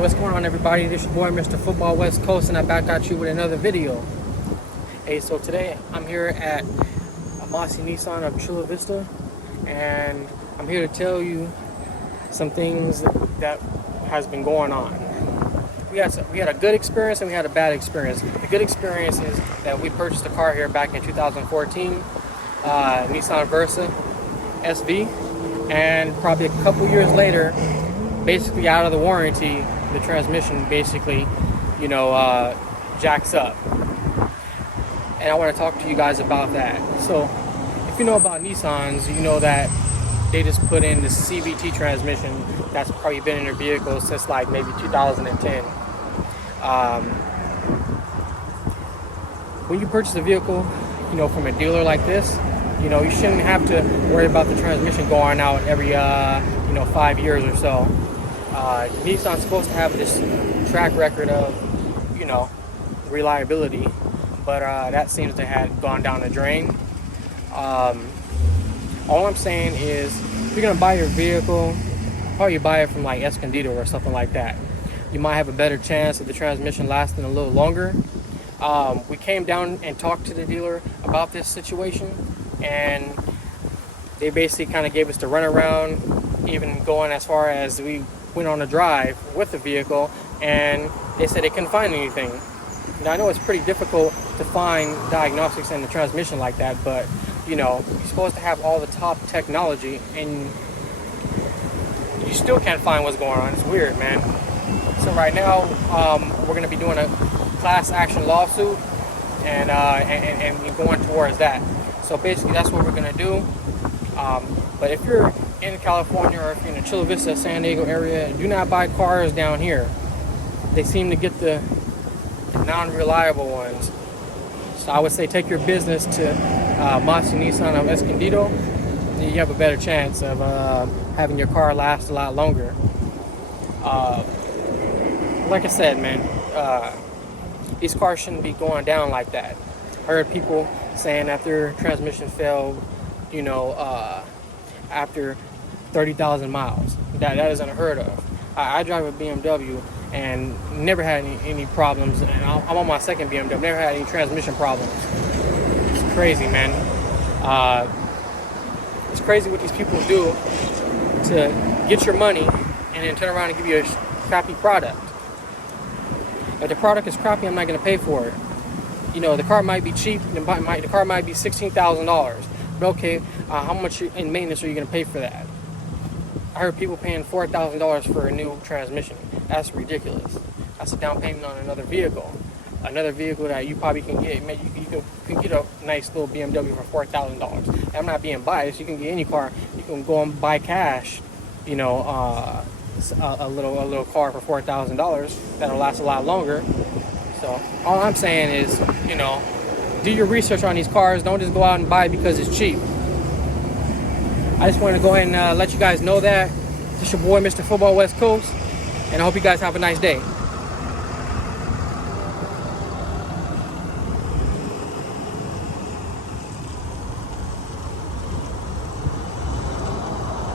What's going on, everybody? This is your boy Mr. Football West Coast, and I back at you with another video. Hey, so today I'm here at Nissan of Chula Vista, and I'm here to tell you some things that has been going on. We had a good experience and we had a bad experience. The good experience is that we purchased a car here back in 2014, Nissan Versa SV, and probably a couple years later, basically out of the warranty, the transmission basically, jacks up. And I want to talk to you guys about that. So, if you know about Nissans, you know that they just put in this CVT transmission that's probably been in their vehicles since like maybe 2010. When you purchase a vehicle, from a dealer like this, you shouldn't have to worry about the transmission going out every 5 years or so. Nissan's supposed to have this track record of, reliability, but that seems to have gone down the drain. All I'm saying is, if you're gonna buy your vehicle, probably buy it from like Escondido or something like that. You might have a better chance of the transmission lasting a little longer. We came down and talked to the dealer about this situation, and they basically kind of gave us the runaround, even going as far as we went on a drive with the vehicle, and they said they couldn't find anything. Now, I know it's pretty difficult to find diagnostics in the transmission like that, but you're supposed to have all the top technology, and you still can't find what's going on. It's weird, man. So right now, we're going to be doing a class action lawsuit, and going towards that. So basically, that's what we're going to do. But if you're in California, or if you're in the Chula Vista, San Diego area, do not buy cars down here. They seem to get the non-reliable ones. So I would say take your business to Nissan of Escondido. You have a better chance of having your car last a lot longer. Like I said, man, these cars shouldn't be going down like that. I heard people saying that their transmission failed, after 30,000 miles. That is unheard of. I drive a BMW and never had any problems, and I'm on my second BMW, never had any transmission problems. It's crazy, man. It's crazy what these people do to get your money and then turn around and give you a crappy product. If the product is crappy, I'm not going to pay for it. The car might be cheap, the car might be $16,000, but okay, how much in maintenance are you going to pay for that? I heard people paying $4,000 for a new transmission. That's ridiculous. That's a down payment on another vehicle. Another vehicle that you probably can get. You can get a nice little BMW for $4,000. I'm not being biased. You can get any car. You can go and buy cash, a little car for $4,000 that'll last a lot longer. So all I'm saying is, do your research on these cars. Don't just go out and buy it because it's cheap. I just want to go ahead and let you guys know that. This is your boy, Mr. Football West Coast, and I hope you guys have a nice day.